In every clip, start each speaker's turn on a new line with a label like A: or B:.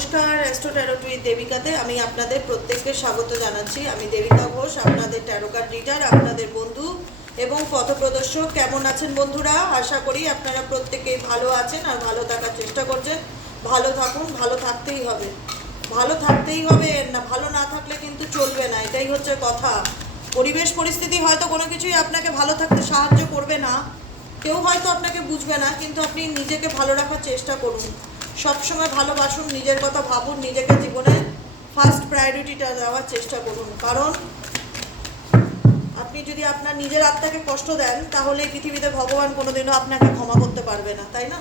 A: নমস্কার অ্যাস্ট্রো ট্যারোটুই দেবিকাতে আমি আপনাদের প্রত্যেককে স্বাগত জানাচ্ছি। আমি দেবিকা ঘোষ, আপনাদের ট্যারোকার রিডার আপনাদের বন্ধু এবং পথপ্রদর্শক। কেমন আছেন বন্ধুরা? আশা করি আপনারা প্রত্যেকেই ভালো আছেন আর ভালো থাকার চেষ্টা করছেন। ভালো থাকুন, ভালো থাকতেই হবে। ভালো থাকতেই হবে, না ভালো না থাকলে কিন্তু চলবে না, এটাই হচ্ছে কথা। পরিবেশ পরিস্থিতি হয়তো কোনো কিছুই আপনাকে ভালো থাকতে সাহায্য করবে না। কেউ হয়তো আপনাকে বুঝবে না, কিন্তু আপনি নিজেকে ভালো রাখার চেষ্টা করুন। সবসময় ভালোবাসুন, নিজের কথা ভাবুন, নিজেকে জীবনে ফার্স্ট প্রায়োরিটিটা দেওয়ার চেষ্টা করুন। কারণ আপনি যদি আপনার নিজের আত্মাকে কষ্ট দেন, তাহলে পৃথিবীতে ভগবান কোনোদিনও আপনাকে ক্ষমা করতে পারবে না, তাই না?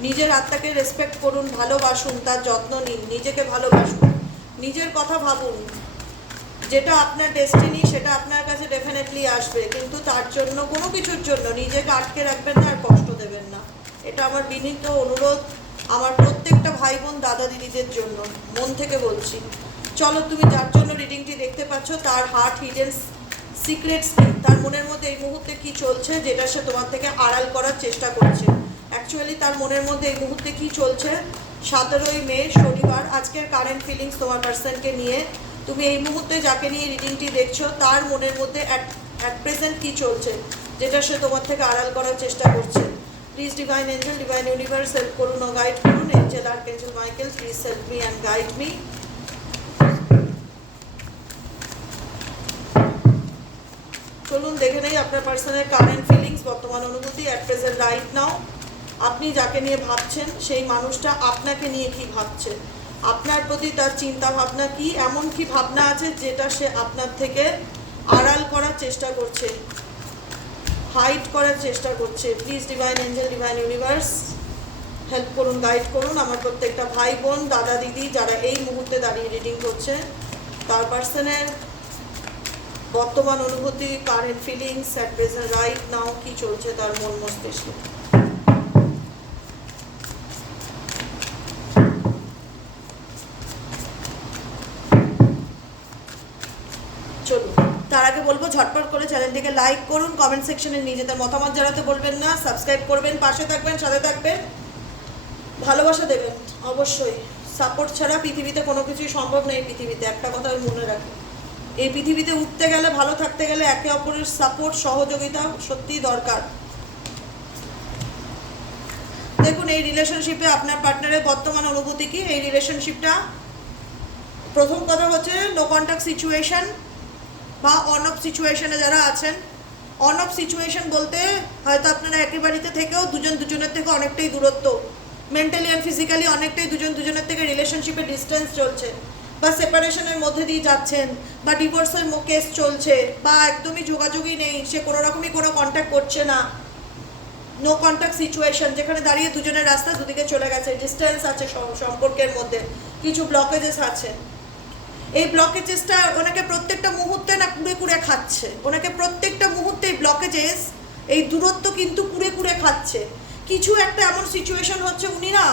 A: নিজের আত্মাকে রেসপেক্ট করুন, ভালোবাসুন, তার যত্ন নিন, নিজেকে ভালোবাসুন, নিজের কথা ভাবুন। যেটা আপনার ডেস্টিনি সেটা আপনার কাছে ডেফিনেটলি আসবে, কিন্তু তার জন্য, কোনো কিছুর জন্য নিজেকে আটকে রাখবেন না আর কষ্ট দেবেন না। এটা আমার বিনীত অনুরোধ। আমার প্রত্যেকটা ভাই বোন দাদা দিদিদের জন্য, মন থেকে বলছি। চলো, তুমি যার জন্য রিডিংটি দেখতে পাচ্ছ, তার হার্ট হিডেন সিক্রেটস তার মনের মধ্যে এই মুহূর্তে কি চলছে, যেটা সে তোমার থেকে আড়াল করার চেষ্টা করছে। অ্যাকচুয়ালি তার মনের মধ্যে এই মুহূর্তে কি চলছে, সতেরোই মে, শনিবার, আজকের কারেন্ট ফিলিংস তোমার পার্সনকে নিয়ে। তুমি এই মুহূর্তে যাকে নিয়ে রিডিংটি দেখছ, তার মনের মধ্যে অ্যাট প্রেজেন্ট কি চলছে, যেটা সে তোমার থেকে আড়াল করার চেষ্টা করছে। Please divine angel divine universe help করুন ও গাইড করুন। Angel archangel Michael please help me and guide me চলুন, দেখে নেই আপনার পার্সনের কারেন্ট ফিলিংস বর্তমান অনুভূতি অ্যাট প্রেজেন্ট রাইট নাও আপনি যাকে নিয়ে ভাবছেন, সেই মানুষটা আপনাকে নিয়ে কি ভাবছে? আপনার প্রতি তার চিন্তা ভাবনা কি? এমন কি ভাবনা আছে যেটা সে আপনার থেকে আড়াল করার চেষ্টা করছে? হাইড করার চেষ্টা করছে। Please divine angel divine universe help করুন গাইড করুন। আমার প্রত্যেকটা ভাই, বোন, দাদা, দিদি যারা এই মুহূর্তে দাঁড়িয়ে রিডিং করছে, তার পার্সনের বর্তমান অনুভূতি current feelings at present right now কি চলছে তার মন মস্তিষ্কে চলুন তার আগে বলব ঝটপট করে চ্যানেলটিকে লাইক করুন কমেন্ট সেকশনে নিজেদের মতামত জানাতে বলবেন না সাবস্ক্রাইব করবেন, পাশে থাকবেন, সাথে থাকবেন। ভালোবাসা দেবেন, অবশ্যই। সাপোর্ট ছাড়া পৃথিবীতে কোনো কিছুই সম্ভব নেই পৃথিবীতে, একটা কথা আমি মনে রাখি। এই পৃথিবীতে উঠতে গেলে, ভালো থাকতে গেলে একে অপরের সাপোর্ট সহযোগিতা সত্যিই দরকার। দেখুন, এই রিলেশনশিপে আপনার পার্টনারের বর্তমান অনুভূতি কি? এই রিলেশনশিপটা প্রথম কথা হচ্ছে নো কন্ট্যাক্ট সিচুয়েশন বা অন অফ সিচুয়েশনে যারা আছেন অন অফ সিচুয়েশন বলতে হয়তো আপনারা একই বাড়িতে থেকেও দুজন দুজনের থেকে অনেকটাই দূরত্ব। মেন্টালি অ্যান্ড ফিজিক্যালি অনেকটাই দুজন দুজনের থেকে রিলেশনশিপে ডিস্টেন্স চলছে বা সেপারেশনের মধ্যে দিয়ে যাচ্ছেন বা ডিভোর্সের কেস চলছে বা একদমই যোগাযোগই নেই, সে কোনো রকমই কোনো কন্ট্যাক্ট করছে না। নো কন্ট্যাক্ট সিচুয়েশন যেখানে দাঁড়িয়ে দুজনের রাস্তা দুদিকে চলে গেছে ডিস্টেন্স আছে সম্পর্কের মধ্যে, কিছু ব্লকেজেস আছে। এই ব্লকেজেসটা ওনাকে প্রত্যেকটা মুহূর্তে না কুড়ে কুড়ে খাচ্ছে। ওনাকে প্রত্যেকটা মুহূর্তে এই ব্লকেজেস এই দূরত্ব কিন্তু কুড়ে কুড়ে খাচ্ছে। কিছু একটা এমন সিচুয়েশন হচ্ছে উনি না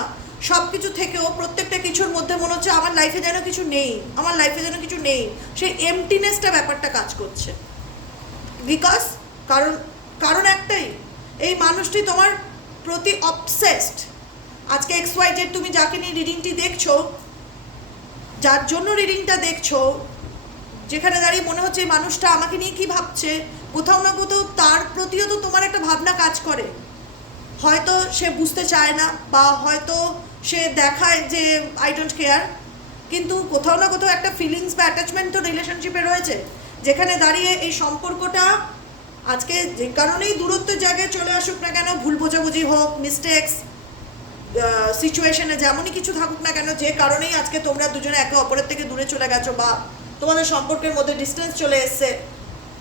A: সব কিছু থেকেও প্রত্যেকটা কিছুর মধ্যে মনে হচ্ছে আমার লাইফে যেন কিছু নেই, আমার লাইফে যেন কিছু নেই। সেই এমটিনেসটা ব্যাপারটা কাজ করছে। বিকজ কারণ কারণ একটাই, এই মানুষটি তোমার প্রতি অবসেসড আজকে এক্স ওয়াই জেড তুমি যাকে নিয়ে রিডিংটি দেখছ যার জন্য রিডিংটা দেখছ, যেখানে দাঁড়িয়ে মনে হচ্ছে মানুষটা আমাকে নিয়ে কি ভাবছে, কোথাও না কোথাও তার প্রতিও তো তোমার একটা ভাবনা কাজ করে। হয়তো সে বুঝতে চায় না, বা হয়তো সে দেখায় যে আই ডোন্ট কেয়ার কিন্তু কোথাও না কোথাও একটা ফিলিংস বা অ্যাটাচমেন্ট তো রিলেশনশিপে রয়েছে, যেখানে দাঁড়িয়ে এই সম্পর্কটা আজকে যে কারণেই দূরত্বের জায়গায় চলে আসুক না কেন, ভুল বোঝাবুঝি হোক মিস্টেক্স সিচুয়েশনে যেমনই কিছু থাকুক না কেন, যে কারণেই আজকে তোমরা দুজনে একে অপরের থেকে দূরে চলে গেছো বা তোমাদের সম্পর্কের মধ্যে ডিস্টেন্স চলে এসছে।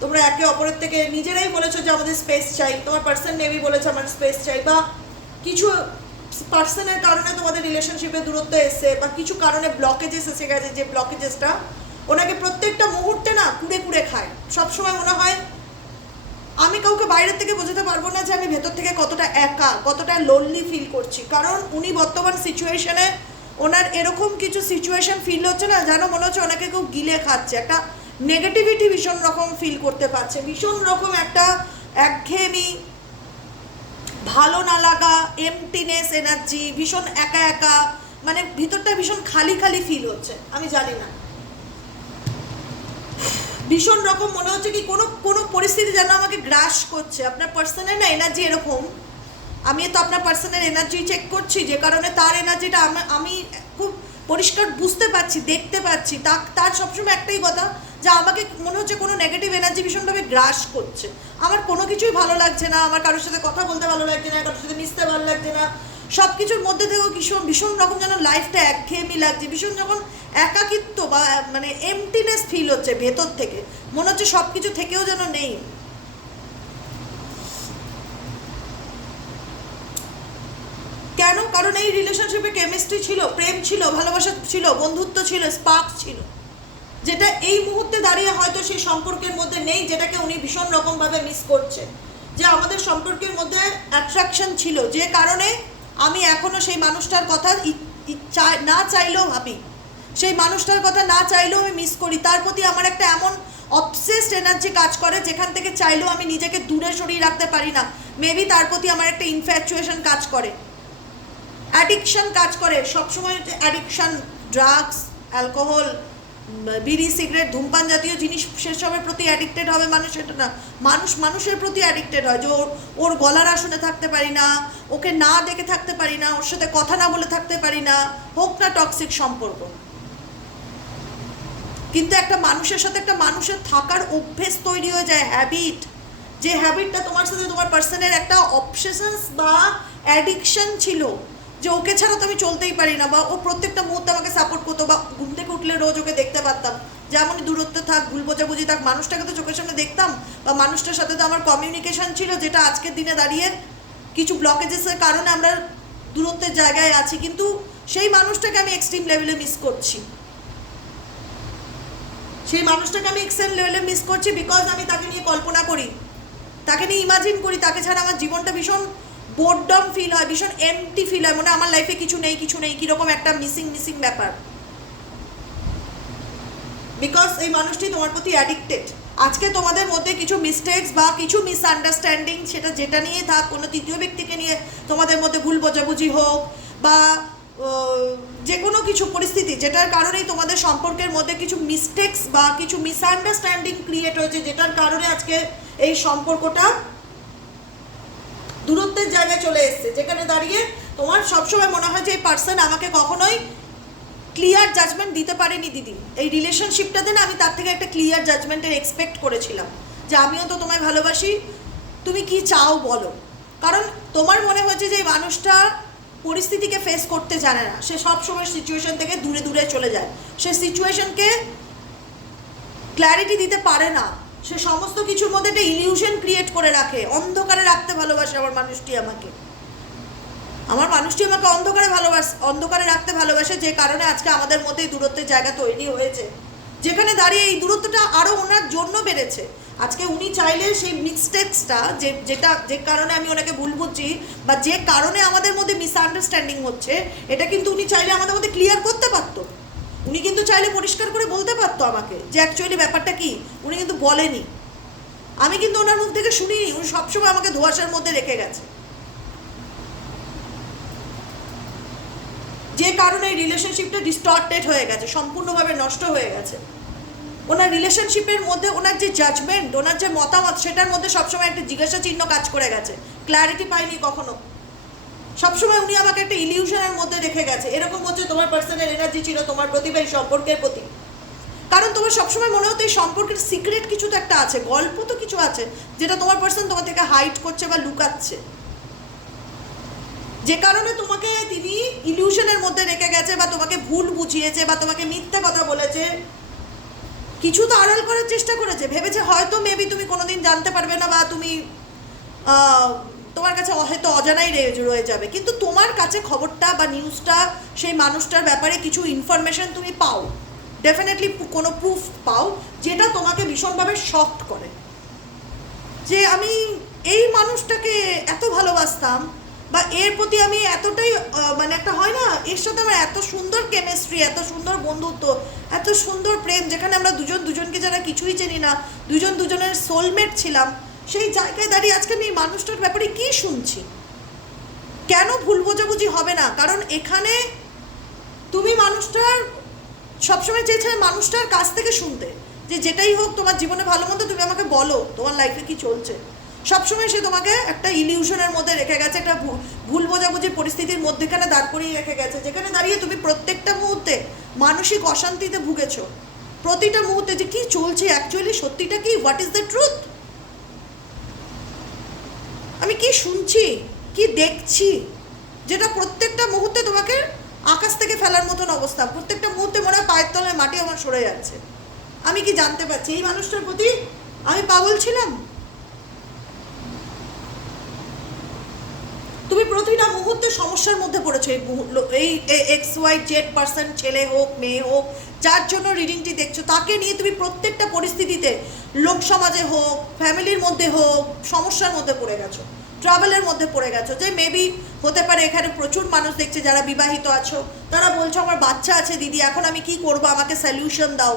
A: তোমরা একে অপরের থেকে নিজেরাই বলেছ যে আমাদের স্পেস চাই, তোমার পার্সন নেভি বলেছে আমার স্পেস চাই বা কিছু পার্সনের কারণে তোমাদের রিলেশনশিপে দূরত্ব এসছে বা কিছু কারণে ব্লকেজেস এসে গেছে, যে ব্লকেজেসটা ওনাকে প্রত্যেকটা মুহূর্তে না কুড়ে কুড়ে খায়। সবসময় মনে হয় আমি কাউকে বাইরের থেকে বোঝাতে পারব না যে আমি ভেতর থেকে কতটা একা, কতটা লোনলি ফিল করছি। কারণ উনি বর্তমান সিচুয়েশনে ওনার এরকম কিছু সিচুয়েশন ফিল হচ্ছে না, যেন মনে হচ্ছে ওনাকে কেউ গিলে খাচ্ছে। একটা নেগেটিভিটি ভীষণ রকম ফিল করতে পারছে। ভীষণ রকম একটা একঘেয়েমি, ভালো না লাগা এমটিনেস এনার্জি ভীষণ একা একা মানে ভিতরটা ভীষণ খালি খালি ফিল হচ্ছে। আমি জানি না। ভীষণ রকম মনে হচ্ছে কি কোনো কোনো পরিস্থিতি যেন আমাকে গ্রাস করছে। আপনার পার্সনের না এনার্জি এরকম। আমি তো আপনার পার্সনের এনার্জি চেক করছি, যে কারণে তার এনার্জিটা আমি খুব পরিষ্কার বুঝতে পারছি, দেখতে পাচ্ছি তা, তার সবসময় একটাই কথা, যে আমাকে মনে হচ্ছে কোনো নেগেটিভ এনার্জি ভীষণভাবে গ্রাস করছে। আমার কোনো কিছুই ভালো লাগছে না, আমার কারোর সাথে কথা বলতে ভালো লাগছে না, কারোর সাথে মিশতে ভালো লাগছে না। সব কিছুর মধ্যে থেকেও ভীষণ ভীষণ রকম যেন লাইফটা একঘেয়েমি লাগছে। ভীষণ যখন একাকিত্ব বা মানে এমটিনেস ফিল হচ্ছে ভেতর থেকে। মনে হচ্ছে সব কিছু থেকেও যেন নেই। কেন? কারণ এই রিলেশনশিপে কেমিস্ট্রি ছিল, প্রেম ছিল, ভালোবাসা ছিল, বন্ধুত্ব ছিল স্পার্ক ছিল। যেটা এই মুহূর্তে দাঁড়িয়ে হয়তো সেই সম্পর্কের মধ্যে নেই, যেটাকে উনি ভীষণ রকমভাবে মিস করছে। যে আমাদের সম্পর্কের মধ্যে অ্যাট্রাকশন ছিল, যে কারণে আমি এখনও সেই মানুষটার কথা না চাইলেও ভাবি। সেই মানুষটার কথা না চাইলেও আমি মিস করি। তার প্রতি আমার একটা এমন অবসেসড এনার্জি কাজ করে, যেখান থেকে চাইলেও আমি নিজেকে দূরে সরিয়ে রাখতে পারি না। মেবি তার প্রতি আমার একটা ইনফ্যাচুয়েশন কাজ করে। অ্যাডিকশান কাজ করে। সবসময় অ্যাডিকশন ড্রাগস অ্যালকোহল বিড়ি সিগারেট ধূমপান জাতীয় জিনিস সেসবের প্রতি অ্যাডিক্টেড হবে মানুষ এটা না। মানুষ মানুষের প্রতি অ্যাডিক্টেড হয় যে ওর ওর গলার আসনে থাকতে পারি না, ওকে না দেখে থাকতে পারি না, ওর সাথে কথা না বলে থাকতে পারি না, হোক না টক্সিক সম্পর্ক। কিন্তু একটা মানুষের সাথে একটা মানুষের থাকার অভ্যেস তৈরি হয়ে যায় হ্যাবিট যে হ্যাবিটটা তোমার সাথে তোমার পার্সনের একটা অবসেশনস বা অ্যাডিকশন ছিল, যে ওকে ছাড়া তো আমি চলতেই পারি না বা ও প্রত্যেকটা মুহূর্তে আমাকে সাপোর্ট করতো বা ঘুম থেকে উঠলে রোজ ওকে দেখতে পারতাম। যেমনই দূরত্বে থাক, ভুল বোঝাবুঝি থাক, মানুষটাকে তো চোখের সামনে দেখতাম বা মানুষটার সাথে তো আমার কমিউনিকেশন ছিল যেটা আজকের দিনে দাঁড়িয়ে কিছু ব্লকেজেসের কারণে আমরা দূরত্বের জায়গায় আছি, কিন্তু সেই মানুষটাকে আমি এক্সট্রিম লেভেলে মিস করছি। সেই মানুষটাকে আমি এক্সেল লেভেলে মিস করছি বিকজ আমি তাকে নিয়ে কল্পনা করি। তাকে নিয়ে ইমাজিন করি, তাকে ছাড়া আমার জীবনটা ভীষণ বোর্ডম ফিল হয়, ভীষণ এমটি ফিল হয়, মনে আমার লাইফে কিছু নেই কিছু নেই, কীরকম একটা মিসিং মিসিং ব্যাপার। বিকজ এই মানুষটি তোমার প্রতি অ্যাডিক্টেড আজকে তোমাদের মধ্যে কিছু মিস্টেক্স বা কিছু মিসআন্ডারস্ট্যান্ডিং সেটা যেটা নিয়ে থাক, কোনো তৃতীয় ব্যক্তিকে নিয়ে তোমাদের মধ্যে ভুল বোঝাবুঝি হোক বা যে কোনো কিছু পরিস্থিতি, যেটার কারণেই তোমাদের সম্পর্কের মধ্যে কিছু মিস্টেক্স বা কিছু মিসআন্ডারস্ট্যান্ডিং ক্রিয়েট হয়েছে, যেটার কারণে আজকে এই সম্পর্কটা দূরত্বের জায়গায় চলে এসছে। যেখানে দাঁড়িয়ে তোমার সবসময় মনে হয় যে এই পার্সন আমাকে কখনোই ক্লিয়ার জাজমেন্ট দিতে পারেনি দিদি। এই রিলেশনশিপটাতে না আমি তার থেকে একটা ক্লিয়ার জাজমেন্টের এক্সপেক্ট করেছিলাম। যে আমিও তো তোমায় ভালোবাসি, তুমি কি চাও বলো? কারণ তোমার মনে হয়েছে যে এই মানুষটা পরিস্থিতিকে ফেস করতে জানে না। সে সব সময় সিচুয়েশন থেকে দূরে দূরে চলে যায়। সে সিচুয়েশনকে ক্ল্যারিটি দিতে পারে না। সে সমস্ত কিছুর মধ্যে একটা ইলিউশন ক্রিয়েট করে রাখে। অন্ধকারে রাখতে ভালোবাসে আমার মানুষটি আমাকে। আমার মানুষটি আমাকে অন্ধকারে ভালোবাস অন্ধকারে রাখতে ভালোবাসে যে কারণে আজকে আমাদের মধ্যে এই দূরত্বের জায়গা তৈরি হয়েছে। যেখানে দাঁড়িয়ে এই দূরত্বটা আরও ওনার জন্য বেড়েছে। আজকে উনি চাইলে সেই মিস্টেক্সটা যে, যেটা, যে কারণে আমি ওনাকে ভুল বুঝছি বা যে কারণে আমাদের মধ্যে মিসআন্ডারস্ট্যান্ডিং হচ্ছে, এটা কিন্তু উনি চাইলে আমাদের মধ্যে ক্লিয়ার করতে পারতো। উনি কিন্তু চাইলে পরিষ্কার করে বলতে পারতো আমাকে যে অ্যাকচুয়ালি ব্যাপারটা কি, উনি কিন্তু বলেনি। আমি কিন্তু ওনার মুখ থেকে শুনিনি, উনি সবসময় আমাকে ধোয়াশার মধ্যে রেখে গেছে। যে কারণে এই রিলেশনশিপটা ডিস্টর্টেড হয়ে গেছে, সম্পূর্ণভাবে নষ্ট হয়ে গেছে। ওনার রিলেশনশিপের মধ্যে ওনার যে জাজমেন্ট ওনার যে মতামত, সেটার মধ্যে সবসময় একটা জিজ্ঞাসা চিহ্ন কাজ করে গেছে। ক্ল্যারিটি পাইনি কখনো। সবসময় উনি আমাকে একটা ইলিউশনের মধ্যে রেখে গেছে। এরকম হচ্ছে তোমার পার্সোনাল এনার্জি ছিল, তোমার প্রতি বা এই সম্পর্কের প্রতি। কারণ তোমার সবসময় মনে হতো এই সম্পর্কের সিক্রেট কিছু তো একটা আছে, গল্প তো কিছু আছে, যেটা তোমার পার্সন তোমার থেকে হাইড করছে বা লুকাচ্ছে। যে কারণে তোমাকে তিনি ইলিউশনের মধ্যে রেখে গেছে বা তোমাকে ভুল বুঝিয়েছে বা তোমাকে মিথ্যে কথা বলেছে। কিছু তো আড়াল করার চেষ্টা করেছে। ভেবেছে হয়তো মেবি তুমি কোনোদিন জানতে পারবে না বা তুমি তোমার কাছে হয়তো অজানাই রয়ে যাবে। কিন্তু তোমার কাছে খবরটা বা নিউজটা সেই মানুষটার ব্যাপারে কিছু ইনফরমেশন তুমি পাও। ডেফিনেটলি কোনো প্রুফ পাও, যেটা তোমাকে ভীষণভাবে শক্ট করে। যে আমি এই মানুষটাকে এত ভালোবাসতাম বা এর প্রতি আমি এতটাই মানে একটা হয় না, এর সাথে আমার এত সুন্দর কেমিস্ট্রি এত সুন্দর বন্ধুত্ব, এত সুন্দর প্রেম, যেখানে আমরা দুজন দুজনকে যারা কিছুই চিনি না, দুজন দুজনের সোলমেট ছিলাম, সেই জায়গায় দাঁড়িয়ে আজকে আমি এই মানুষটার ব্যাপারে কি শুনছি? কেন ভুল বোঝাবুঝি হবে না? কারণ এখানে তুমি মানুষটার, সবসময় চেয়েছিলে মানুষটার কাছ থেকে শুনতে, যে যেটাই হোক তোমার জীবনে ভালো মন্দ তুমি আমাকে বলো, তোমার লাইফে কি চলছে। সবসময় সে তোমাকে একটা ইলিউশনের মধ্যে রেখে গেছে, একটা ভুল বোঝাবুঝির পরিস্থিতির মধ্যেখানে দাঁড় করিয়ে রেখে গেছে। যেখানে দাঁড়িয়ে তুমি প্রত্যেকটা মুহূর্তে মানসিক অশান্তিতে ভুগেছো। প্রতিটা মুহূর্তে যে কি চলছে অ্যাকচুয়ালি সত্যিটা কি? হোয়াট ইজ দ্য ট্রুথ আমি কি শুনছি? কি দেখছি? যেটা প্রত্যেকটা মুহূর্তে তোমাকে আকাশ থেকে ফেলার মতন অবস্থা। প্রত্যেকটা মুহূর্তে মনে হয় পায়ের তলায় মাটি আমার সরে যাচ্ছে। আমি কি জানতে পারছি? এই মানুষটার প্রতি আমি পাগল ছিলাম? তুমি প্রতিটা মুহূর্তে সমস্যার মধ্যে পড়েছো। এই এই এক্স ওয়াই জেড পার্সন ছেলে হোক, মেয়ে হোক, যার জন্য রিডিংটি দেখছ, তাকে নিয়ে তুমি প্রত্যেকটা পরিস্থিতিতে লোক সমাজে হোক, ফ্যামিলির মধ্যে হোক, সমস্যার মধ্যে পড়ে গেছো, ট্রাভেলের মধ্যে পড়ে গেছো, যে মেবি হতে পারে এখানে প্রচুর মানুষ দেখছে, যারা বিবাহিত আছো, তারা বলছো, আমার বাচ্চা আছে, দিদি, এখন আমি কি করব? আমাকে সলিউশন দাও।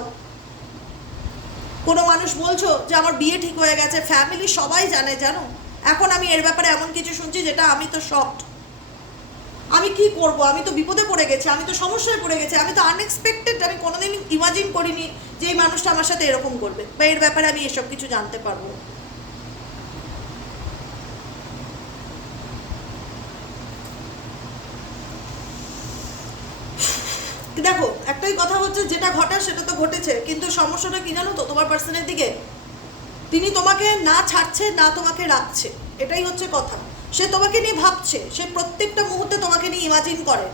A: কোনো মানুষ বলছো যে, আমার বিয়ে ঠিক হয়ে গেছে। ফ্যামিলি সবাই জানে, জানো? এখন আমি এর ব্যাপারে এমন কিছু শুনছি যেটা আমি তো শকড আমি কি করব? আমি তো বিপদে পড়ে গেছি, আমি তো সমস্যায় পড়ে গেছি, আমি তো আনএক্সপেক্টেড আমি কোনোদিন ইমাজিন করিনি যে এই মানুষটা আমার সাথে এরকম করবে। বা এর ব্যাপারে আমি এসব কিছু জানতে পারব। দেখো, একটাই কথা হচ্ছে যেটা ঘটার সেটা তো ঘটেছে, কিন্তু সমস্যাটা কি জানো তো? তোমার পার্সনের দিকে। তিনি তোমাকে না ছাড়ছে, না তোমাকে রাখছে। এটাই হচ্ছে কথা। সে তোমাকে নিয়ে ভাবছে, সে প্রত্যেকটা মুহূর্তে তোমাকে নিয়ে ইমাজিন করে।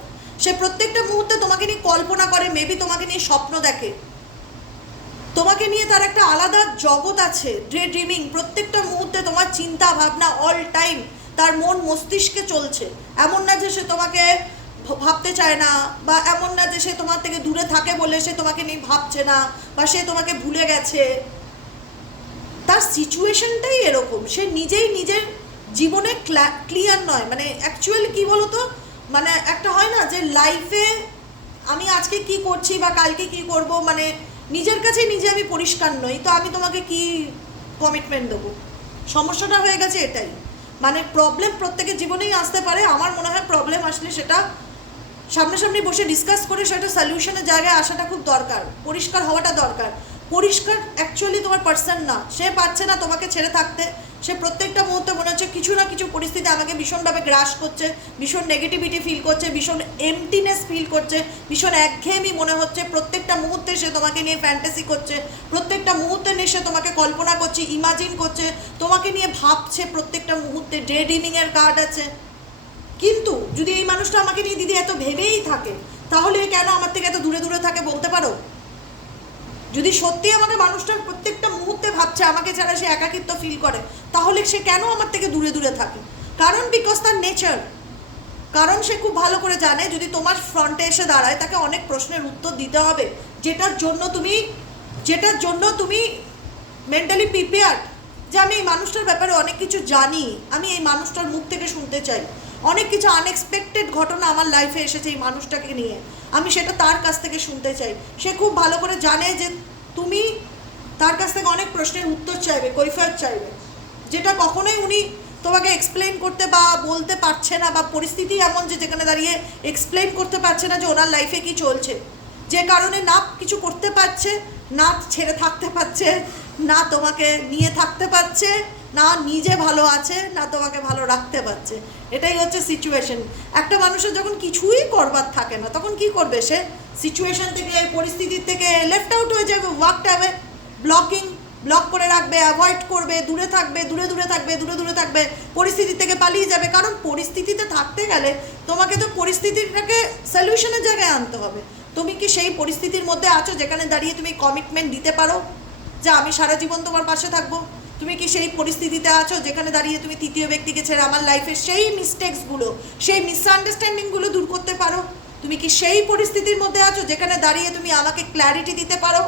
A: সে প্রত্যেকটা মুহূর্তে তোমাকে নিয়ে কল্পনা করে মেবি তোমাকে নিয়ে স্বপ্ন দেখে। তোমাকে নিয়ে তার একটা আলাদা জগৎ আছে ড্রে ড্রিমিং প্রত্যেকটা মুহূর্তে তোমার চিন্তা ভাবনা অল টাইম তার মন মস্তিষ্কে চলছে। এমন না যে সে তোমাকে ভাবতে চায় না, বা এমন না যে সে তোমার থেকে দূরে থাকে বলে সে তোমাকে নিয়ে ভাবছে না, বা সে তোমাকে ভুলে গেছে। তার সিচুয়েশনটাই এরকম। সে নিজেই নিজের জীবনে ক্লিয়ার নয়। মানে অ্যাকচুয়ালি কি বলতো? মানে একটা হয় না যে লাইফে আমি আজকে কি করছি বা কালকে কি করব? মানে নিজের কাছে নিজে আমি পরিষ্কার নই। তো আমি তোমাকে কি কমিটমেন্ট দেবো? সমস্যাটা হয়ে গেছে এটাই। মানে প্রবলেম প্রত্যেকের জীবনেই আসতে পারে। আমার মনে হয় প্রবলেম আসলে সেটা সামনাসামনি বসে ডিসকাস করে সেটা সলিউশনের জায়গায় আসাটা খুব দরকার। পরিষ্কার হওয়াটা দরকার। পরিষ্কার অ্যাকচুয়ালি তোমার পার্সন না। সে পারছে না তোমাকে ছেড়ে থাকতে। সে প্রত্যেকটা মুহূর্তে মনে হচ্ছে কিছু না কিছু পরিস্থিতি আমাকে ভীষণভাবে গ্রাস করছে, ভীষণ নেগেটিভিটি ফিল করছে, ভীষণ এমটিনেস ফিল করছে, ভীষণ একঘেয়েমি মনে হচ্ছে। প্রত্যেকটা মুহূর্তে সে তোমাকে নিয়ে ফ্যান্টাসি করছে, প্রত্যেকটা মুহূর্তে নিয়ে সে তোমাকে কল্পনা করছে ইমাজিন করছে, তোমাকে নিয়ে ভাবছে প্রত্যেকটা মুহূর্তে। ডে কার্ড আছে। কিন্তু যদি এই মানুষটা আমাকে নিয়ে দিদি এত ভেবেই থাকে, তাহলে কেন আমার থেকে এত দূরে দূরে থাকে বলতে পারো? যদি সত্যি আমাকে মানুষটার প্রত্যেকটা মুহূর্তে ভাবছে আমাকে ছাড়া সে একাকিত্ব ফিল করে, তাহলে সে কেন আমার থেকে দূরে দূরে থাকে? কারণ বিকজ তার নেচার কারণ সে খুব ভালো করে জানে, যদি তোমার ফ্রন্টে এসে দাঁড়ায়, তাকে অনেক প্রশ্নের উত্তর দিতে হবে। যেটার জন্য তুমি, যেটার জন্য তুমি মেন্টালি প্রিপেয়ার্ড যে আমি এই মানুষটার ব্যাপারে অনেক কিছু জানি, আমি এই মানুষটার মুখ থেকে শুনতে চাই। অনেক কিছু আনএক্সপেক্টেড ঘটনা আমার লাইফে এসেছে এই মানুষটাকে নিয়ে। আমি সেটা তার কাছ থেকে শুনতে চাই। সে খুব ভালো করে জানে যে তুমি তার কাছ থেকে অনেক প্রশ্নের উত্তর চাইবে, কৈফিয়ত চাইবে। যেটা কখনোই উনি তোমাকে এক্সপ্লেন করতে বা বলতে পারছে না বা পরিস্থিতি এমন যে যেখানে দাঁড়িয়ে এক্সপ্লেন করতে পারছে না যে ওনার লাইফে কি চলছে। যে কারণে না কিছু করতে পারছে, না ছেড়ে থাকতে পারছে, না তোমাকে নিয়ে থাকতে পারছে না নিজে ভালো আছে, না তোমাকে ভালো রাখতে পারছে। এটাই হচ্ছে সিচুয়েশন একটা মানুষের যখন কিছুই করবার থাকে না, তখন কি করবে? সে সিচুয়েশন থেকে, পরিস্থিতির থেকে লেফট আউট হয়ে যাবে ওয়ার্ক টাইমে ব্লকিং ব্লক করে রাখবে অ্যাভয়েড করবে, দূরে থাকবে, দূরে দূরে থাকবে, দূরে দূরে থাকবে, পরিস্থিতি থেকে পালিয়ে যাবে। কারণ পরিস্থিতিতে থাকতে গেলে তোমাকে তো পরিস্থিতিটাকে সলিউশনের জায়গায় আনতে হবে। তুমি কি সেই পরিস্থিতির মধ্যে আছো যেখানে দাঁড়িয়ে তুমি কমিটমেন্ট দিতে পারো? যে আমি সারা জীবন তোমার পাশে থাকব? তুমি কি সেই পরিস্থিতিতে আছো যেখানে দাঁড়িয়ে তুমি তৃতীয় ব্যক্তিকে ছেড়ে আমার লাইফের সেই মিস্টেক্সগুলো সেই মিসআন্ডারস্ট্যান্ডিংগুলো দূর করতে পারো? তুমি কি সেই পরিস্থিতির মধ্যে আছো যেখানে দাঁড়িয়ে তুমি আমাকে ক্ল্যারিটি দিতে পারো?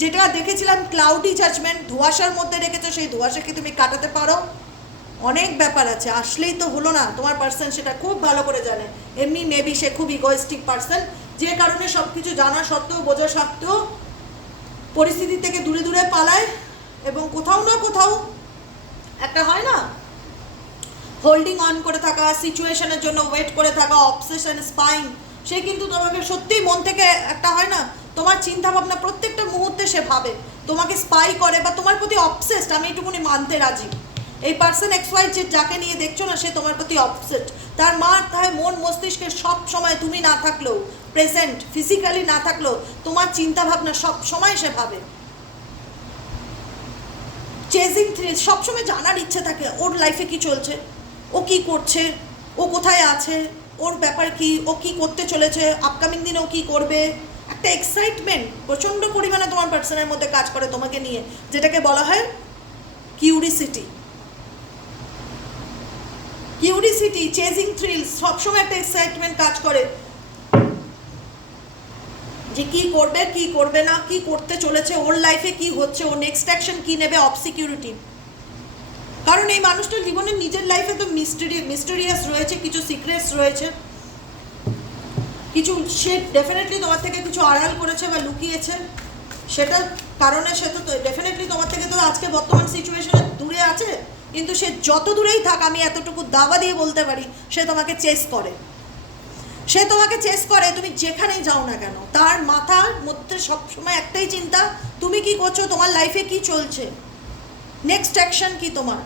A: যেটা দেখেছিলাম ক্লাউডি জাজমেন্ট ধোঁয়াশার মধ্যে রেখেছো, সেই ধোঁয়াশাকে তুমি কাটাতে পারো? অনেক ব্যাপার আছে, আসলেই তো হলো না। তোমার পার্সন সেটা খুব ভালো করে জানে। এমনি মেবি সে খুব ইগোয়েস্টিক পার্সন যে কারণে সব কিছু জানা সত্ত্বেও, বোঝা সত্ত্বেও পরিস্থিতি থেকে দূরে দূরে পালায়। এবং কোথাও না কোথাও একটা হয় না? হোল্ডিং অন করে থাকা সিচুয়েশনের জন্য ওয়েট করে থাকা অবসেশন স্পাইন সে কিন্তু তোমাকে সত্যিই মন থেকে একটা হয় না? তোমার চিন্তা ভাবনা প্রত্যেকটা মুহূর্তে সে ভাবে। তোমাকে স্পাই করে বা তোমার প্রতি অবসেসড আমি এটুকুনি মানতে রাজি। এই পার্সন এক্স ওয়াই যে যাকে নিয়ে দেখছ না, সে তোমার প্রতি অবসেসড তার মাথায় মন মস্তিষ্কে সব সময় তুমি না থাকলেও প্রেজেন্ট ফিজিক্যালি না থাকলেও, তোমার চিন্তাভাবনা সব সময় সে ভাবে। চেজিং থ্রিল সবসময় জানার ইচ্ছে থাকে, ওর লাইফে কি চলছে? ও কি করছে? ও কোথায় আছে? ওর ব্যাপার কি? ও কি করতে চলেছে? আপকামিং দিনে ও কি করবে? একটা এক্সাইটমেন্ট প্রচণ্ড পরিমাণে তোমার পার্সনের মধ্যে কাজ করে তোমাকে নিয়ে, যেটাকে বলা হয় কিউরিসিটি কিউরিসিটি চেজিং থ্রিল সবসময় একটা এক্সাইটমেন্ট কাজ করে। যে কি করবে কি করবে না, কি করতে চলেছে, ওর লাইফে কি হচ্ছে, ও নেক্সট অ্যাকশন কি নেবে অফ সিকিউরিটি কারণ এই মানুষটার জীবনে নিজের লাইফে তো মিস্টেরি মিস্টেরিয়াস রয়েছে, কিছু সিক্রেটস রয়েছে। কিছু সে ডেফিনেটলি তোমার থেকে কিছু আড়াল করেছে বা লুকিয়েছে। সেটার কারণে সে তো ডেফিনেটলি তোমার থেকে তো আজকে বর্তমান সিচুয়েশনে দূরে আছে। কিন্তু সে যত দূরেই থাক, আমি এতটুকু দাবা দিয়ে বলতে পারি, সে তোমাকে চেস করে। সে তোমাকে চেস করে, তুমি যেখানেই যাও না কেন? তার মাথার মধ্যে সবসময় একটাই চিন্তা, তুমি কি করছ? তোমার লাইফে কি চলছে? নেক্সট অ্যাকশন কি তোমার?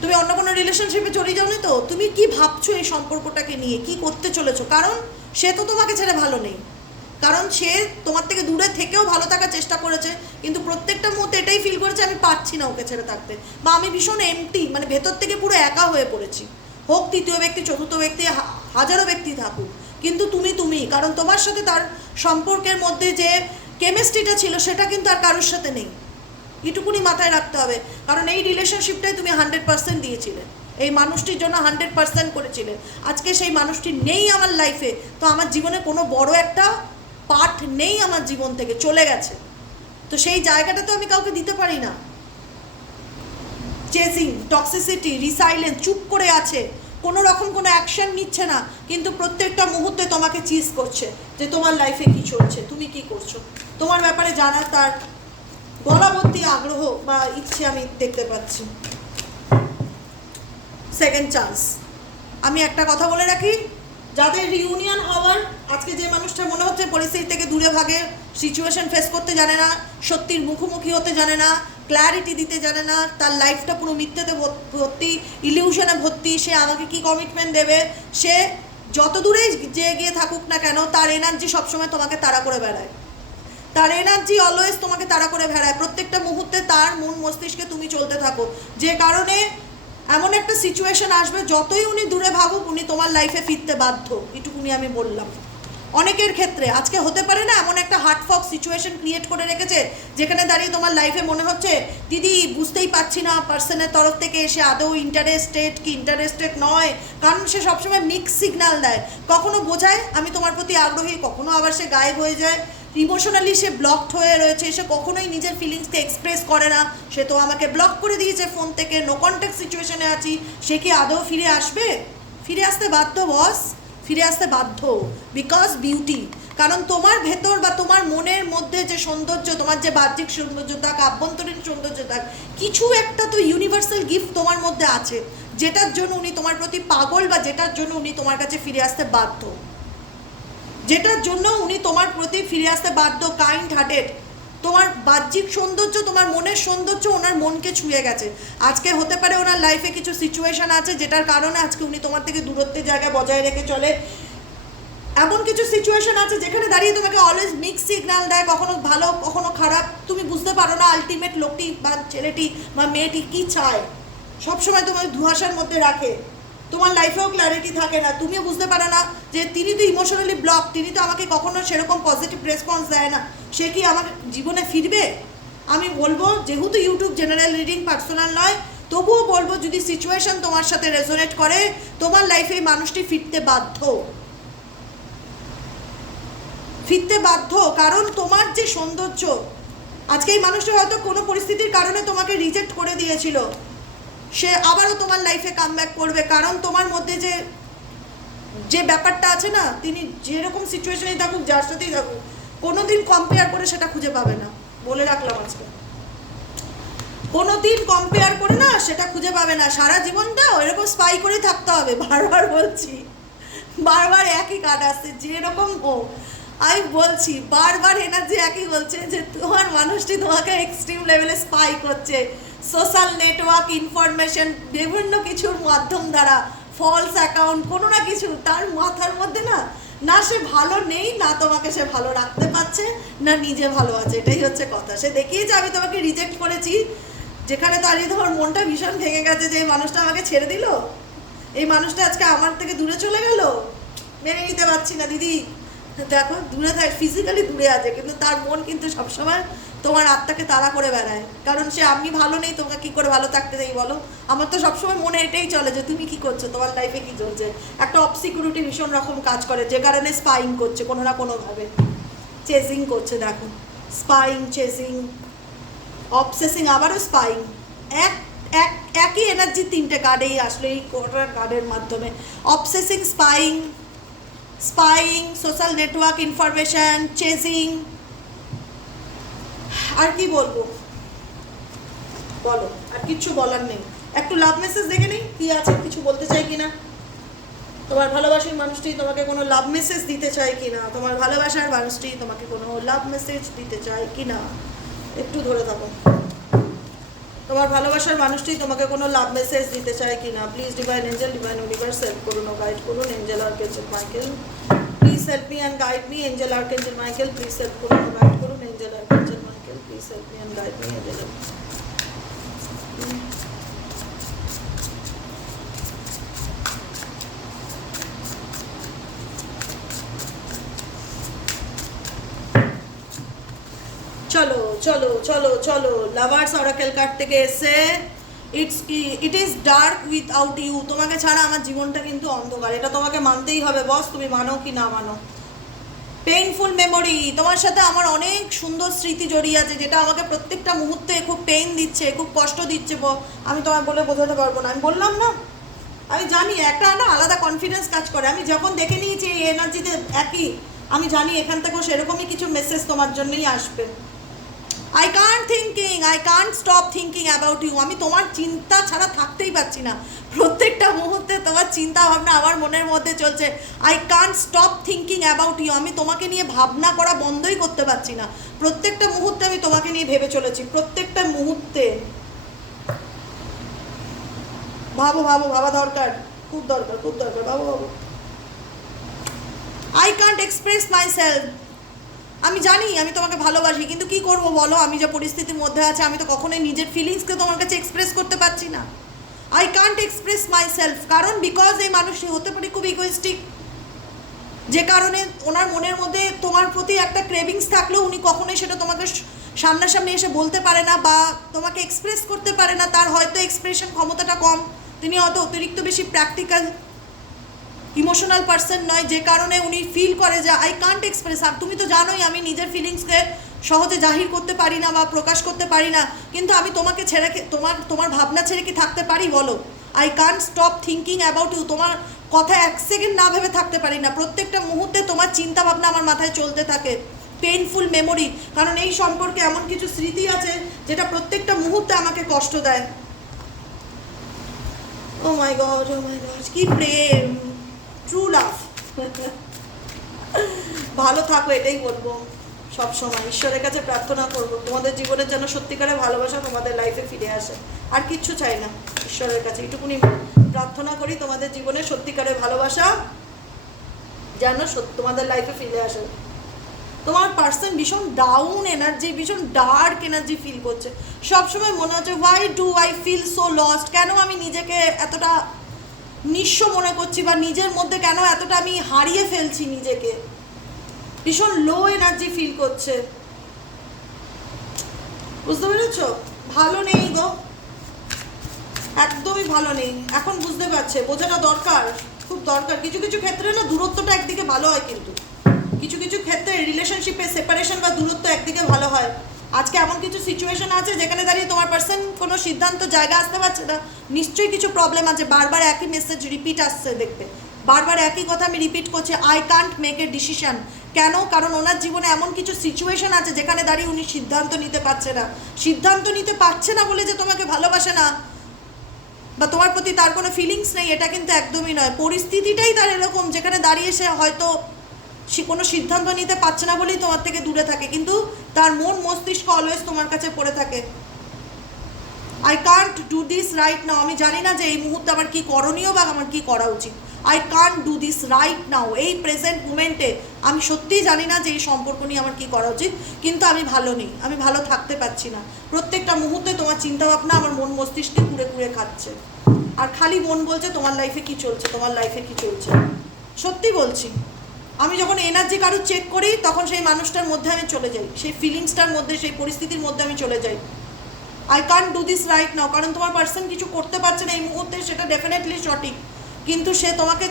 A: তুমি অন্য কোনো রিলেশনশিপে জড়িয়ে যাও না তো? তুমি কি ভাবছ এই সম্পর্কটাকে নিয়ে? কি করতে চলেছো? কারণ সে তো তোমাকে ছেড়ে ভালো নেই। কারণ সে তোমার থেকে দূরে থেকেও ভালো থাকার চেষ্টা করেছে, কিন্তু প্রত্যেকটা মুহূর্তে এটাই ফিল করেছে, আমি পারছি না ওকে ছেড়ে থাকতে। বা আমি ভীষণ এমটি মানে ভেতর থেকে পুরো একা হয়ে পড়েছি। হোক তৃতীয় ব্যক্তি, চতুর্থ ব্যক্তি হাজারো ব্যক্তি থাকুক। কিন্তু তুমি তুমি, কারণ তোমার সাথে তার সম্পর্কের মধ্যে যে কেমিস্ট্রিটা ছিল, সেটা কিন্তু আর কারোর সাথে নেই। এটুকুনি মাথায় রাখতে হবে। কারণ এই রিলেশনশিপটাই তুমি হান্ড্রেড পার্সেন্ট দিয়েছিলে। এই মানুষটির জন্য হান্ড্রেড পার্সেন্ট করেছিলে। আজকে সেই মানুষটি নেই আমার লাইফে তো আমার জীবনে কোনো বড় একটা পার্ট নেই আমার জীবন থেকে, চলে গেছে। তো সেই জায়গাটা তো আমি কাউকে দিতে পারি না। চেজিং টক্সিসিটি রিসাইলেন্স চুপ করে আছে। কোনো রকম কোনো অ্যাকশন নিচ্ছে না, কিন্তু প্রত্যেকটা মুহূর্তে তোমাকে চিজ করছে যে তোমার লাইফে কি চলছে, তুমি কি করছ। তোমার ব্যাপারে জানার তার গলাবর্তী আগ্রহ বা ইচ্ছে আমি দেখতে পাচ্ছি। সেকেন্ড চান্স আমি একটা কথা বলে রাখি, যাদের রিউনিয়ন হওয়ার আজকে যে মানুষটা মনে হচ্ছে পরিস্থিতি থেকে দূরে ভাগে সিচুয়েশন ফেস করতে জানে না, সত্যির মুখোমুখি হতে জানে না ক্ল্যারিটি দিতে জানে না, তার লাইফটা পুরো মিথ্যেতে ভর- ভর্তি ইলিউশনে ভর্তি, সে আমাকে কি কমিটমেন্ট দেবে? সে যত দূরেই যে গিয়ে থাকুক না কেন, তার এনার্জি সবসময় তোমাকে তাড়া করে বেড়ায়। তার এনার্জি অলওয়েজ তোমাকে তাড়া করে বেড়ায়। প্রত্যেকটা মুহূর্তে তার মন মস্তিষ্কে তুমি চলতে থাকো। যে কারণে এমন একটা সিচুয়েশন আসবে, যতই উনি দূরে ভাবুক, উনি তোমার লাইফে ফিরতে বাধ্য। এটুকুনি আমি বললাম। অনেকের ক্ষেত্রে। আজকে হতে পারে না এমন একটা হার্টফক সিচুয়েশন ক্রিয়েট করে রেখেছে, যেখানে দাঁড়িয়ে তোমার লাইফে মনে হচ্ছে, দিদি, বুঝতেই পারছি না পার্সনের তরফ থেকে এসে আদৌ ইন্টারেস্টেড কি ইন্টারেস্টেড নয়? কারণ সে সবসময় মিক্স সিগন্যাল দেয়। কখনো বোঝায়, আমি তোমার প্রতি আগ্রহী। কখনো আবার সে গায়েব হয়ে যায়। ইমোশনালি সে ব্লকড হয়ে রয়েছে, সে কখনোই নিজের ফিলিংসকে এক্সপ্রেস করে না। সে তো আমাকে ব্লক করে দিয়েছে ফোন থেকে নো কন্ট্যাক্ট সিচুয়েশনে আছি। সে কি আদৌ ফিরে আসবে? ফিরে আসতে বাধ্য বস ফিরে আসতে বাধ্য বিকজ বিউটি কারণ তোমার ভেতর বা তোমার মনের মধ্যে যে সৌন্দর্য, তোমার যে বাহ্যিক সৌন্দর্য থাক আভ্যন্তরীণ সৌন্দর্য থাক কিছু একটা তো ইউনিভার্সাল গিফট তোমার মধ্যে আছে, যেটার জন্য উনি তোমার প্রতি পাগল বা যেটার জন্য উনি তোমার কাছে ফিরে আসতে বাধ্য। যেটার জন্য উনি তোমার প্রতি ফিরে আসতে বাধ্য কাইন্ড হার্টেড তোমার বাহ্যিক সৌন্দর্য, তোমার মনের সৌন্দর্য ওনার মনকে ছুঁয়ে গেছে। আজকে হতে পারে ওনার লাইফে কিছু সিচুয়েশন আছে যেটার কারণে আজকে উনি তোমার থেকে দূরত্বের জায়গায় বজায় রেখে চলে। এমন কিছু সিচুয়েশন আছে যেখানে দাঁড়িয়ে তোমাকে অলওয়েজ মিক্স সিগন্যাল দেয়, কখনো ভালো, কখনো খারাপ। তুমি বুঝতে পারো না আলটিমেট লোকটি বা ছেলেটি বা মেয়েটি কী চায়। সবসময় তোমাকে ধুয়াশার মধ্যে রাখে। তোমার লাইফেও ক্ল্যারিটি থাকে না। তুমিও বুঝতে পারো না যে তিনি তো ইমোশনালি ব্লক তিনি তো আমাকে কখনো সেরকম পজিটিভ রেসপন্স দেয় না। সে কি আমার জীবনে ফিরবে? আমি বলব, যেহেতু ইউটিউব জেনারেল রিডিং পার্সোনাল নয়, তবুও বলব যদি সিচুয়েশন তোমার সাথে রেজোনেট করে, তোমার লাইফে এই মানুষটি ফিরতে বাধ্য। ফিরতে বাধ্য, কারণ তোমার যে সৌন্দর্য, আজকে এই মানুষটা হয়তো কোনো পরিস্থিতির কারণে তোমাকে রিজেক্ট করে দিয়েছিল। সে আবারও তোমার লাইফে কাম ব্যাক করবে। কারণ তোমার মধ্যে যে যে ব্যাপারটা আছে না, তিনি যেরকম সিচুয়েশনে থাকুক, যার সাথেই থাকুক, কোনোদিন কম্পেয়ার করে সেটা খুঁজে পাবে না। বলে রাখলাম আজকে। কোনোদিন কম্পেয়ার করে না, সেটা খুঁজে পাবে না। সারা জীবনটা এরকম স্পাই করে থাকতে হবে, বারবার বলছি। বারবার একই কার্ড আসছে, যেরকম ও আমি বলছি, বারবার এনার্জি একই বলছে যে, তোমার মানুষটি তোমাকে এক্সট্রিম লেভেলে স্পাই করছে। সোশ্যাল নেটওয়ার্ক, ইনফরমেশন, বিভিন্ন কিছুর মাধ্যম দ্বারা ফলস অ্যাকাউন্ট কোনো না কিছু তার মাথার মধ্যে না না সে ভালো নেই, না তোমাকে সে ভালো রাখতে পারছে, না নিজে ভালো আছে, এটাই হচ্ছে কথা। সে দেখিয়েছে, আমি তোমাকে রিজেক্ট করেছি, যেখানে দাঁড়িয়ে তোমার মনটা ভীষণ ভেঙে গেছে যে এই মানুষটা আমাকে ছেড়ে দিল? এই মানুষটা আজকে আমার থেকে দূরে চলে গেল? মেনে নিতে পারছি না, দিদি। দেখো, দূরে থাকে ফিজিক্যালি দূরে আছে, কিন্তু তার মন কিন্তু সবসময় তোমার আত্মাকে তাড়া করে বেড়ায়। কারণ সে আমি ভালো নেই, তোমাকে কি করে ভালো থাকতে দেই বলো? আমার তো সবসময় মনে এটাই চলে যে তুমি কি করছ? তোমার লাইফে কি চলছে? একটা অফ সিকিউরিটি ভীষণ রকম কাজ করে, যে কারণে স্পাইং করছে, কোনো না কোনোভাবে। চেজিং করছে, দেখো। স্পাইং চেজিং অবসেসিং আবারও স্পাইং এক এক, একই এনার্জি তিনটে কার্ডেই আসলো এই কোটার কার্ডের মাধ্যমে। Obsessing spying spying social network information chasing আর কি বলব? বলো, আর কিচ্ছু বলার নেই। একটু লাভ মেসেজ দেখে নিই কি আছে, কিছু বলতে চাই কিনা? তোমার ভালোবাসার মানুষটি তোমাকে কোনো লাভ মেসেজ দিতে চায় কিনা? তোমার ভালোবাসার মানুষটি তোমাকে কোনো লাভ মেসেজ দিতে চায় কিনা? একটু ধরে থাকো। তোমার ভালোবাসার মানুষটি তোমাকে কোনো লাভ মেসেজ দিতে চায় কিনা? Please divine angel divine universe help করুন ও গাইড করুন angel archangel Michael please help me and guide me angel archangel Michael please help করুন ও গাইড করুন angel archangel Michael please help me and guide me angel চলো চলো চলো চলো লাভার্স অরাকেল কার্ড থেকে এসে it's it is dark without you তোমাকে ছাড়া আমার জীবনটা কিন্তু অন্ধকার। এটা তোমাকে মানতেই হবে বস তুমি মানো কি না মানো। পেইনফুল মেমোরি তোমার সাথে আমার অনেক সুন্দর স্মৃতি জড়িয়ে আছে, যেটা আমাকে প্রত্যেকটা মুহূর্তে খুব পেইন দিচ্ছে, খুব কষ্ট দিচ্ছে। আমি তোমায় বলে বোঝাতে পারব না। আমি বললাম না। আমি জানি একটা না আলাদা কনফিডেন্স কাজ করে। আমি যখন দেখে নিয়েছি এই এনার্জিতে একই, আমি জানি এখান থেকেও সেরকমই কিছু মেসেজ তোমার জন্যই আসবে। I can't thinking I can't stop thinking about you আমি তোমার চিন্তা ছাড়া থাকতেই পারছি না। প্রত্যেকটা মুহূর্তে তোমার চিন্তা ভাবনা আমার মনের মধ্যে চলছে। I can't stop thinking about you আমি তোমাকে নিয়ে ভাবনা করা বন্ধই করতে পারছি না। প্রত্যেকটা মুহূর্তে আমি তোমাকে নিয়ে ভেবে চলেছি। প্রত্যেকটা মুহূর্তে। ভাবো ভাবো, ভাবা দরকার। খুব দরকার খুব দরকার। ভাবো ভাবো। I can't express myself আমি জানি, আমি তোমাকে ভালোবাসি, কিন্তু কি করব বলো? আমি যে পরিস্থিতির মধ্যে আছে, আমি তো কখনোই নিজের ফিলিংসকে তোমার কাছে এক্সপ্রেস করতে পারছি না। I can't express myself কারণ বিকজ এই মানুষটি হতে পারে খুব ইগোইস্টিক যে কারণে ওনার মনের মধ্যে তোমার প্রতি একটা ক্রেভিংস থাকলেও উনি কখনোই সেটা তোমাকে সামনাসামনি এসে বলতে পারে না বা তোমাকে এক্সপ্রেস করতে পারে না। তার হয়তো এক্সপ্রেশন ক্ষমতাটা কম। তিনি হয়তো অতিরিক্ত বেশি প্র্যাকটিক্যাল ইমোশনাল পার্সন নয়, যে কারণে উনি ফিল করে যে আই কান্ট এক্সপ্রেস আর তুমি তো জানোই আমি নিজের ফিলিংসকে সহজে জাহির করতে পারি না বা প্রকাশ করতে পারি না। কিন্তু আমি তোমাকে ছেড়ে তোমার তোমার ভাবনা ছেড়ে কি থাকতে পারি বলো? I can't stop thinking about you তোমার কথা এক সেকেন্ড না ভেবে থাকতে পারি না। প্রত্যেকটা মুহূর্তে তোমার চিন্তা ভাবনা আমার মাথায় চলতে থাকে। পেইনফুল মেমোরি কারণ এই সম্পর্কে এমন কিছু স্মৃতি আছে, যেটা প্রত্যেকটা মুহূর্তে আমাকে কষ্ট দেয়। ও মাই গড ও মাই গড কি প্রেম। ট্রু লাভ ভালো থাকো, এটাই বলব সব সময়। ঈশ্বরের কাছে প্রার্থনা করব, তোমাদের জীবনের যেন সত্যিকারের ভালোবাসা তোমাদের লাইফে ফিরে আসে। আর কিচ্ছু চাই না ঈশ্বরের কাছে এইটুকুনি প্রার্থনা করি তোমাদের জীবনে সত্যিকারের ভালোবাসা যেন তোমাদের লাইফে ফিরে আসে। তোমার পার্সন ভীষণ ডাউন এনার্জি ভীষণ ডার্ক এনার্জি ফিল করছে। সবসময় মনে হচ্ছে why do I feel so lost কেন আমি নিজেকে এতটা নিঃস্ব মনে করছি বা নিজের মধ্যে কেন এতটা আমি হারিয়ে ফেলছি নিজেকে। ভীষণ লো এনার্জি ফিল করছে। বুঝতে পেরেছ? ভালো নেই গো। একদমই ভালো নেই। এখন বুঝতে পারছে, বোঝাটা দরকার, খুব দরকার। কিছু কিছু ক্ষেত্রে না দূরত্বটা একদিকে ভালো হয় কিন্তু। কিছু কিছু ক্ষেত্রে রিলেশনশিপে সেপারেশন বা দূরত্ব একদিকে ভালো হয়। সিচুয়েশন আছে যেখানে দাঁড়িয়ে তোমার পার্সন কোনো সিদ্ধান্ত, জায়গা আসতে পারছে না? নিশ্চয়ই কিছু প্রবলেম আছে। বারবার একই মেসেজ রিপিট আসছে দেখবে বারবার একই কথা আমি রিপিট করছি I can't make a decision কেন? কারণ ওনার জীবনে এমন কিছু সিচুয়েশন আছে যেখানে দাঁড়িয়ে উনি সিদ্ধান্ত নিতে পারছে না। সিদ্ধান্ত নিতে পারছে না বলে যে তোমাকে ভালোবাসে না, বা তোমার প্রতি তার কোনো ফিলিংস নেই, এটা কিন্তু একদমই নয়। পরিস্থিতিটাই তার এরকম, যেখানে দাঁড়িয়ে সে হয়তো সে কোনো সিদ্ধান্ত নিতে পারছে না বলেই তোমার থেকে দূরে থাকে। কিন্তু তার মন মস্তিষ্ক অলওয়েজ তোমার কাছে পড়ে থাকে। I can't do this right now আমি জানি না যে এই মুহূর্তে আমার কী করণীয় বা আমার কী করা উচিত। I can't do this right now এই প্রেজেন্ট মুমেন্টে আমি সত্যিই জানি না যে এই সম্পর্ক নিয়ে আমার কি করা উচিত। কিন্তু আমি ভালো নেই। আমি ভালো থাকতে পারছি না। প্রত্যেকটা মুহূর্তে তোমার চিন্তাভাবনা আমার মন মস্তিষ্কে কুড়ে কুড়ে খাচ্ছে। আর খালি মন বলছে তোমার লাইফে কি চলছে? তোমার লাইফে কি চলছে? সত্যি বলছি। আমি যখন এনার্জি কারও চেক করি, তখন সেই মানুষটার মধ্যে আমি চলে যাই। সেই ফিলিংসটার মধ্যে, সেই পরিস্থিতির মধ্যে আমি চলে যাই। I can't do this right now কারণ তোমার পার্সন কিছু করতে পারছে না এই মুহূর্তে, সেটা ডেফিনেটলি সঠিক। কিন্তু সে তোমাকে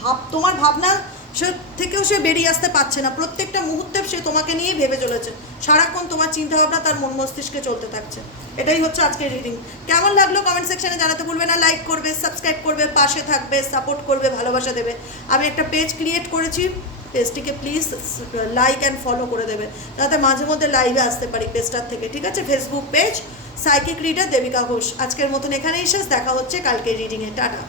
A: ভাব তোমার ভাবনা সে থেকেও সে বেরিয়ে আসতে পারছে না। প্রত্যেকটা মুহূর্তে সে তোমাকে নিয়ে ভেবে চলেছে। সারাক্ষণ তোমার চিন্তাভাবনা তার মন মস্তিষ্কে চলতে থাকছে। এটাই হচ্ছে আজকের রিডিং কেমন লাগল কমেন্ট সেকশনে জানাতে ভুলবে না। লাইক করবে সাবস্ক্রাইব করবে, পাশে থাকবে সাপোর্ট করবে, ভালোবাসা দেবে। আমি একটা পেজ ক্রিয়েট করেছি। পেজটিকে প্লিজ লাইক অ্যান্ড ফলো করে দেবে। যাতে মাঝে মধ্যে লাইভে আসতে পারি পেজটার থেকে। ঠিক আছে? Facebook page psychic reader Debika Ghosh আজকের মতন এখানেই শেষ। দেখা হচ্ছে কালকে রিডিংয়ে টাটা।